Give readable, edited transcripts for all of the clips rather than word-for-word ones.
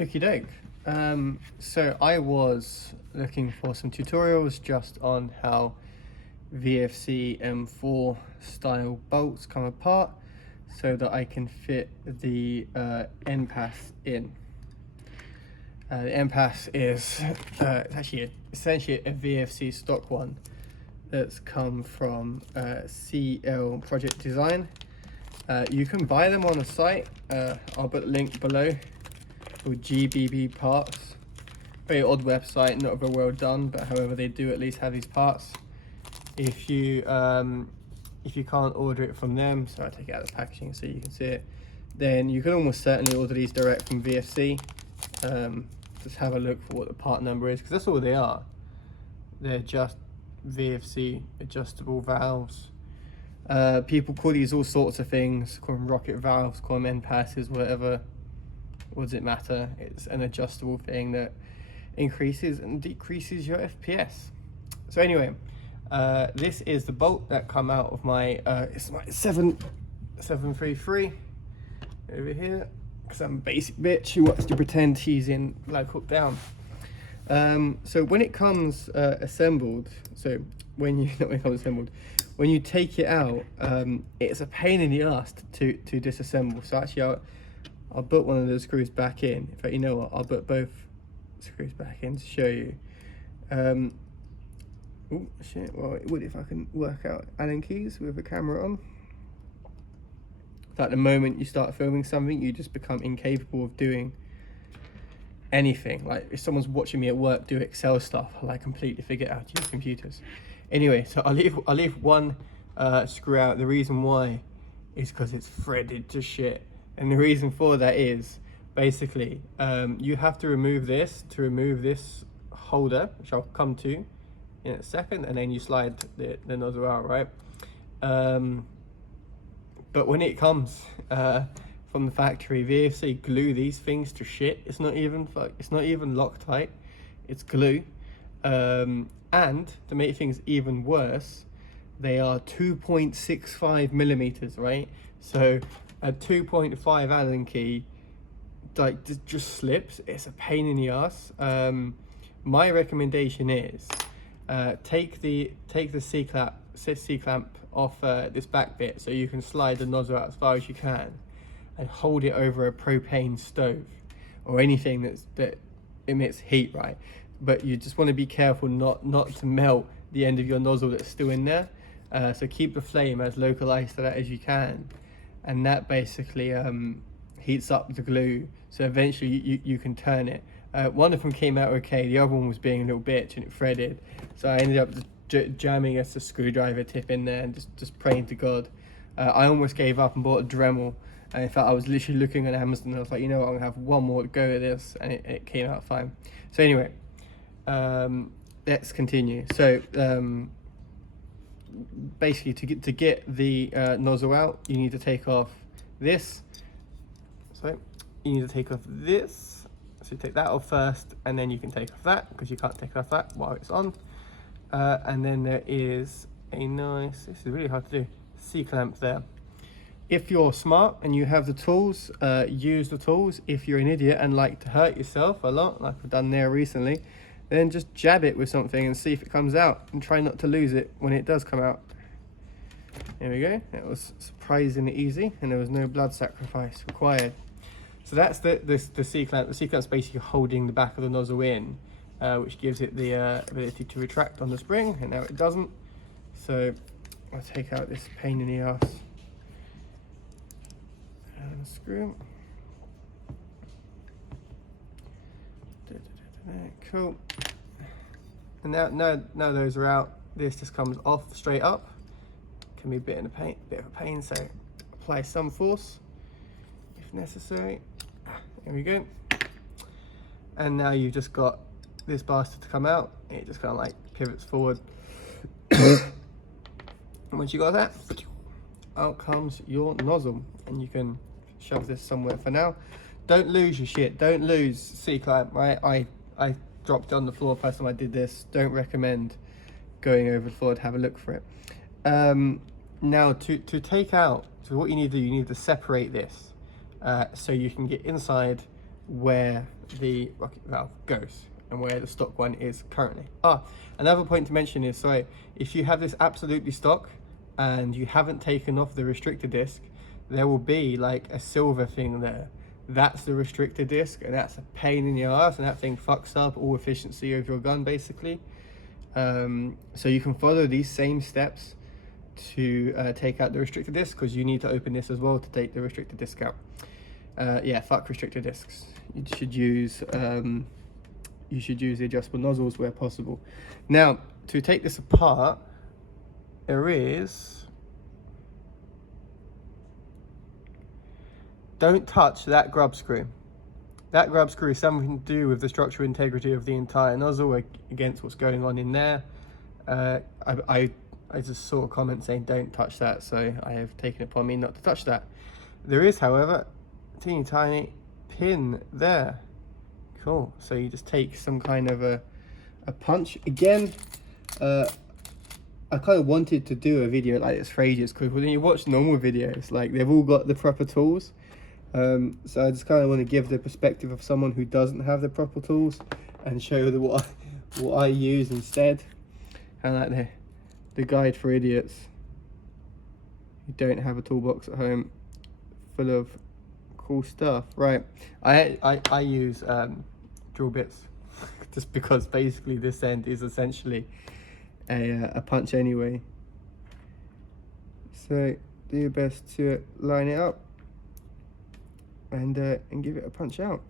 Okie doke. So I was looking for some tutorials just on how VFC M4 style bolts come apart so that I can fit the NPAS in. The NPAS is essentially a VFC stock one that's come from CL Project Design. You can buy them on the site. I'll put a link below. Called GBBR parts. Very odd website, not very well done, but however they do at least have these parts. If you can't order it from them, so I take it out of the packaging so you can see it, then you can almost certainly order these direct from VFC. Just have a look for what the part number is, because that's all they are. They're just VFC adjustable valves. People call these all sorts of things, call them rocket valves, call them NPASs, whatever. What does it matter? It's an adjustable thing that increases and decreases your FPS. So anyway, this is the bolt that come out of my it's my 733 over here, because I'm a basic bitch who wants to pretend he's in like hooked down. So when it comes assembled, so when you when you take it out, it's a pain in the ass to disassemble. So actually I'll put one of the screws back in. In fact, you know what? I'll put both screws back in to show you. Oh shit! Well, it would if I can work out Allen keys with the camera on. At the moment you start filming something, you just become incapable of doing anything. Like if someone's watching me at work do Excel stuff, I like completely forget how to use computers. Anyway, so I'll leave one screw out. The reason why is because it's threaded to shit. And the reason for that is basically you have to remove this holder, which I'll come to in a second, and then you slide the nozzle out, right? But when it comes from the factory, VFC glue these things to shit. It's not even Loctite, it's glue. And to make things even worse, they are 2.65 millimeters, right? So a 2.5 Allen key like just slips. It's a pain in the ass. My recommendation is take the C-clamp off this back bit so you can slide the nozzle out as far as you can, and hold it over a propane stove or anything that emits heat, right? But you just want to be careful not to melt the end of your nozzle that's still in there. So keep the flame as localized to that as you can, and that basically heats up the glue, so eventually you can turn it. One of them came out okay, the other one was being a little bitch and it threaded, so I ended up jamming a screwdriver tip in there and just praying to God. I almost gave up and bought a Dremel, and in fact I was literally looking at Amazon and I was like, you know what, I'm gonna have one more to go at this, and it came out fine. So anyway, let's continue. So basically to get the nozzle out, you need to take off this. So you need to take off this. So you take that off first, and then you can take off that, because you can't take off that while it's on. And then there is a nice, this is really hard to do, C-clamp there. If you're smart and you have the tools, use the tools. If you're an idiot and like to hurt yourself a lot, like I've done there recently, then just jab it with something and see if it comes out, and try not to lose it when it does come out. There we go. It was surprisingly easy, and there was no blood sacrifice required. So that's the C-clamp. The C-clamp's basically holding the back of the nozzle in, which gives it the ability to retract on the spring, and now it doesn't. So I'll take out this pain in the ass and screw. Cool. And now those are out. This just comes off straight up. Can be a bit of a pain, so apply some force if necessary. There we go. And now you've just got this bastard to come out. It just kind of like pivots forward. And once you got that, out comes your nozzle, and you can shove this somewhere for now. Don't lose your shit. Don't lose C-clamp, right? I dropped it on the floor first time I did this. Don't recommend going over the floor to have a look for it. Now to take out, so what you need to do, you need to separate this so you can get inside where the rocket valve goes and where the stock one is currently. Another point to mention is, sorry, if you have this absolutely stock and you haven't taken off the restrictor disc, there will be like a silver thing there. That's the restrictor disc, and that's a pain in your ass, and that thing fucks up all efficiency of your gun basically. So you can follow these same steps to take out the restrictor disc, because you need to open this as well to take the restrictor disc out. Yeah, fuck restrictor discs. You should use the adjustable nozzles where possible. Now, to take this apart, there is, don't touch that grub screw. That grub screw is something to do with the structural integrity of the entire nozzle against what's going on in there. I just saw a comment saying don't touch that, so I have taken it upon me not to touch that. There is, however, a teeny tiny pin there. Cool. So you just take some kind of a punch. Again, I kind of wanted to do a video like this for ages, because when you watch normal videos, like, they've all got the proper tools. So I just kind of want to give the perspective of someone who doesn't have the proper tools and show what I use instead. And like the guide for idiots who don't have a toolbox at home full of cool stuff. Right, I use drill bits just because basically this end is essentially a punch anyway. So do your best to line it up and give it a punch out.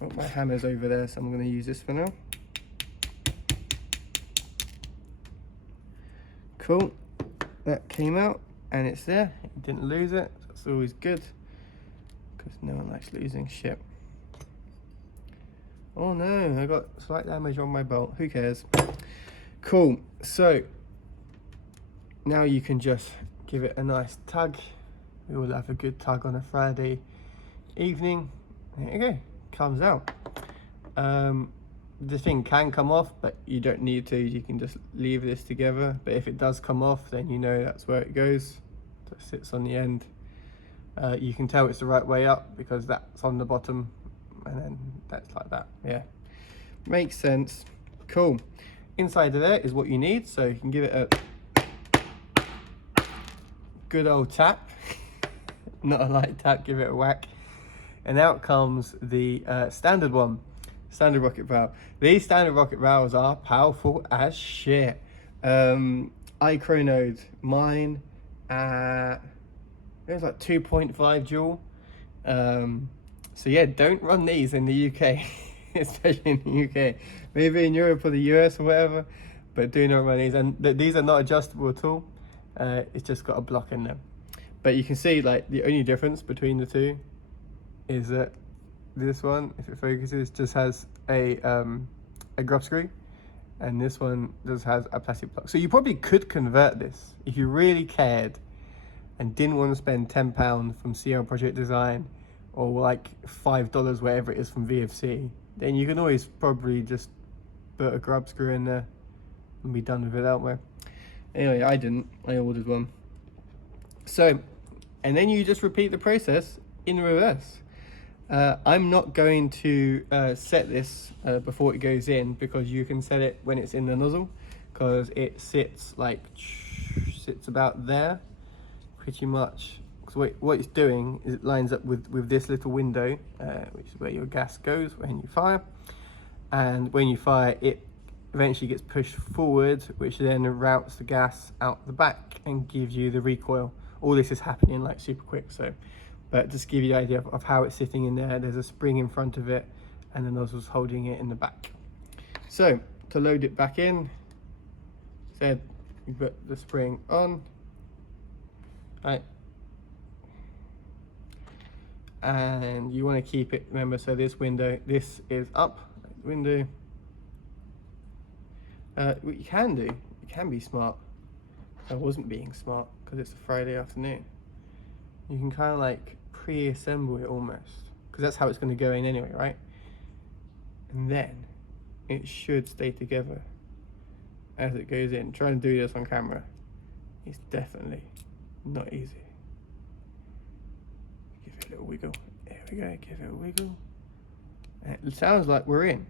Oh, my hammer's over there, so I'm going to use this for now. Cool, that came out and it's there. You didn't lose it, so that's always good, because no one likes losing shit. Oh no, I got slight damage on my bolt. Who cares? Cool, so now you can just give it a nice tug. We will have a good tug on a Friday evening. There you go, comes out. The thing can come off, but you don't need to. You can just leave this together. But if it does come off, then you know that's where it goes. So it sits on the end. You can tell it's the right way up because that's on the bottom, and then that's like that. Yeah, makes sense. Cool. Inside of there is what you need, so you can give it a good old tap. Not a light tap, give it a whack. And out comes the standard one. Standard rocket valve. These standard rocket valves are powerful as shit. I chronoed mine at, it was like 2.5 joule. So yeah, don't run these in the UK, especially in the UK. Maybe in Europe or the US or whatever, but do not run these. And these are not adjustable at all. It's just got a block in them. But you can see, like, the only difference between the two is that this one, if it focuses, just has a grub screw, and this one just has a plastic plug. So you probably could convert this if you really cared and didn't want to spend £10 from CR Project Design, or like $5, whatever it is, from VFC. Then you can always probably just put a grub screw in there and be done with it that way. Anyway, I didn't. I ordered one. So, and then you just repeat the process in reverse. I'm not going to set this before it goes in, because you can set it when it's in the nozzle, because it sits about there pretty much. So what it's doing is it lines up with this little window, which is where your gas goes when you fire, and when you fire it eventually gets pushed forward, which then routes the gas out the back and gives you the recoil. All this is happening like super quick, so, but just give you the idea of how it's sitting in there. There's a spring in front of it and the nozzle's holding it in the back. So to load it back in, said you put the spring on, right, and you want to keep it, remember, so this window, this is up, window. What you can do, you can be smart. I wasn't being smart because it's a Friday afternoon. You can kind of like pre-assemble it almost, because that's how it's going to go in anyway, right? And then it should stay together as it goes in. Trying to do this on camera is definitely not easy. Give it a little wiggle. There we go, give it a wiggle. And it sounds like we're in.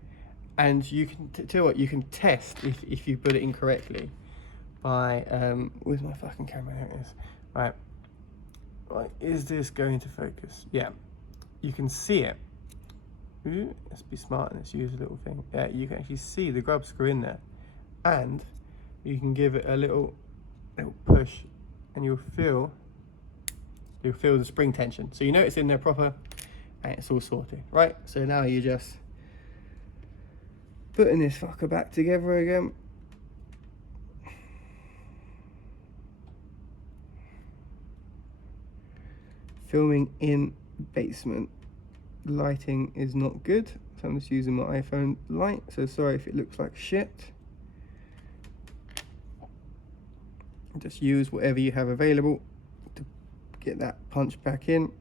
And you can, tell you what, you can test if you put it in correctly by, where's my fucking camera? There it is. Right, is this going to focus? Yeah, you can see it. Ooh, let's be smart and let's use a little thing. Yeah, you can actually see the grub screw in there. And you can give it a little push and you'll feel the spring tension. So you know it's in there proper and it's all sorted. Right, so now you just putting this fucker back together again. Filming in basement. Lighting is not good, so I'm just using my iPhone light, so sorry if it looks like shit. Just use whatever you have available to get that punch back in.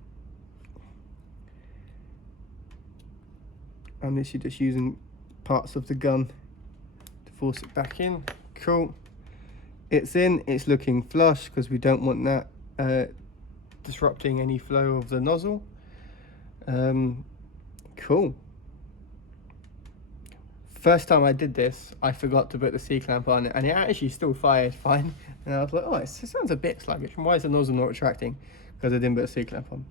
I'm literally just using parts of the gun to force it back in. Cool. It's in, it's looking flush because we don't want that disrupting any flow of the nozzle. Cool. First time I did this, I forgot to put the C-clamp on and it actually still fired fine. And I was like, oh, it sounds a bit sluggish. Why is the nozzle not retracting? Because I didn't put a C-clamp on.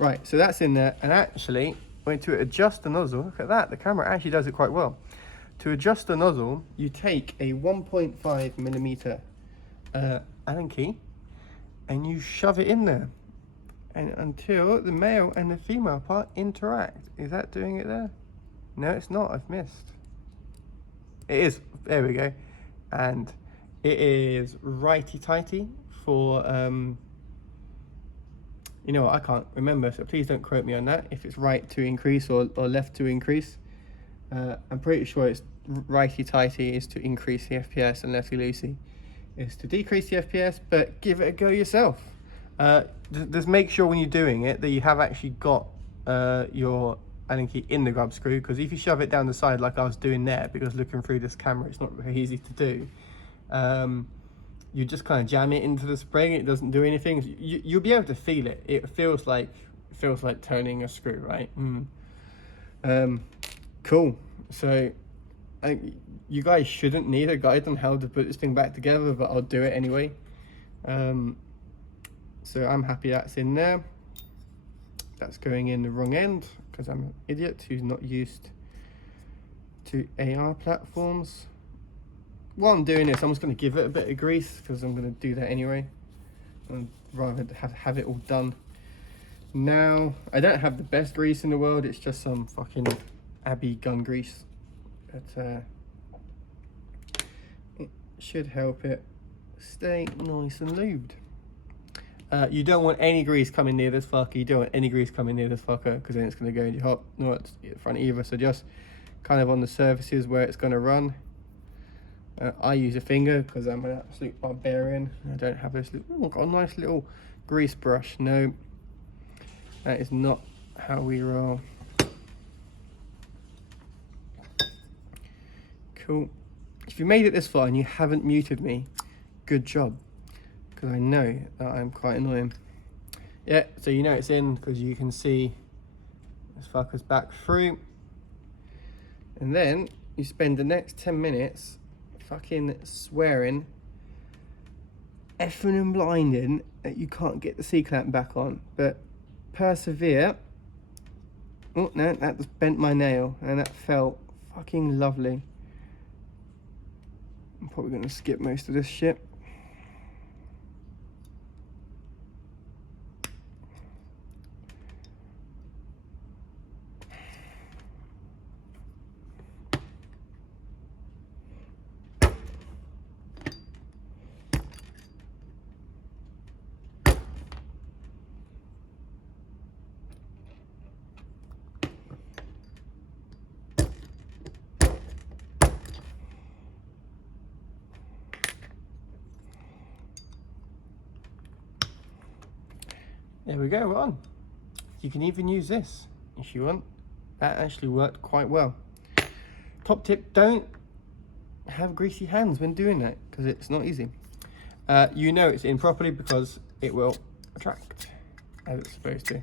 Right, so that's in there. And actually, when to adjust the nozzle, look at that, the camera actually does it quite well. To adjust the nozzle, you take a 1.5mm Allen key and you shove it in there. And until the male and the female part interact. Is that doing it there? No, it's not. I've missed. It is. There we go. And it is righty-tighty for, you know what, I can't remember, so please don't quote me on that, if it's right to increase or left to increase. I'm pretty sure it's righty-tighty is to increase the FPS and lefty-loosey is to decrease the FPS, but give it a go yourself. Just make sure when you're doing it that you have actually got your Allen key in the grub screw, because if you shove it down the side like I was doing there, because looking through this camera it's not very easy to do, you just kind of jam it into the spring, it doesn't do anything. You'll be able to feel it. It feels like turning a screw, right? Cool. So you guys shouldn't need a guide on how to put this thing back together, but I'll do it anyway. So I'm happy that's in there. That's going in the wrong end because I'm an idiot who's not used to AR platforms. While I'm doing this, I'm just going to give it a bit of grease because I'm going to do that anyway. I'd rather have it all done now. I don't have the best grease in the world. It's just some fucking Abbey gun grease. But it should help it stay nice and lubed. You don't want any grease coming near this fucker. You don't want any grease coming near this fucker because then it's going to go in your hop, not in front either. So just kind of on the surfaces where it's going to run. I use a finger because I'm an absolute barbarian. I don't have this little, oh, got a nice little grease brush. No, that is not how we roll. Cool. If you made it this far and you haven't muted me, good job. Because I know that I'm quite annoying. Yeah, so you know it's in because you can see this fucker's back through. And then you spend the next 10 minutes fucking swearing, effing and blinding that you can't get the C-clamp back on. But persevere. Oh no, that just bent my nail and that felt fucking lovely. I'm probably going to skip most of this shit. There we go, we're on. You can even use this if you want. That actually worked quite well. Top tip, don't have greasy hands when doing that because it's not easy. You know it's in properly because it will retract as it's supposed to.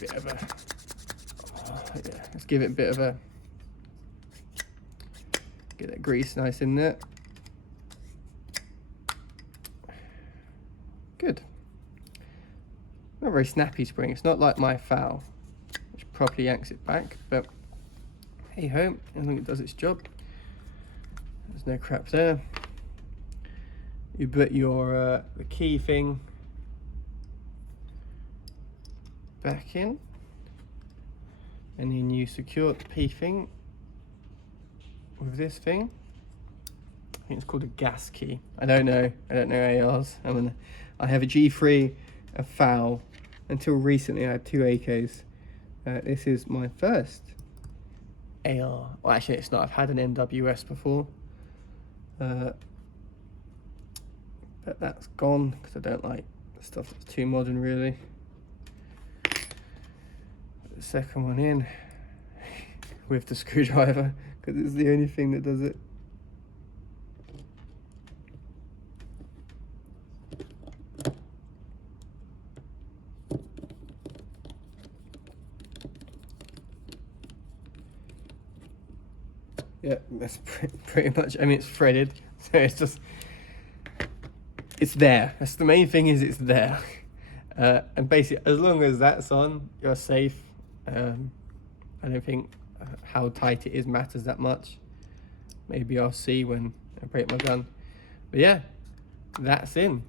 bit of a, yeah, let's give it a bit of a, get that grease nice in there. Good. Not very snappy spring. It's not like my foul, which properly yanks it back, but hey ho, I think it does its job. There's no crap there. You put your the key thing back in, and then you secure the P thing with this thing. I think it's called a gas key. I don't know ARs. I have a G3, a foul. Until recently I had 2 AKs. This is my first AR. Well, actually it's not. I've had an NWS before. But that's gone because I don't like stuff that's too modern really. Put the second one in with the screwdriver because it's the only thing that does it. Yeah, that's pretty much, I mean, it's threaded, so it's just, it's there. That's the main thing, is it's there. And basically, as long as that's on, you're safe. I don't think how tight it is matters that much. Maybe I'll see when I break my gun. But yeah, that's in.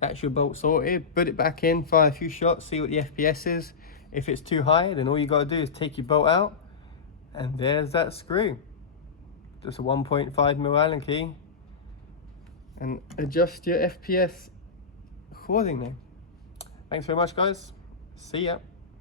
That's your bolt sorted. Put it back in, fire a few shots, see what the FPS is. If it's too high, then all you gotta do is take your bolt out, and there's that screw. Just a 1.5mm Allen key, and adjust your FPS accordingly. Thanks very much, guys. See ya.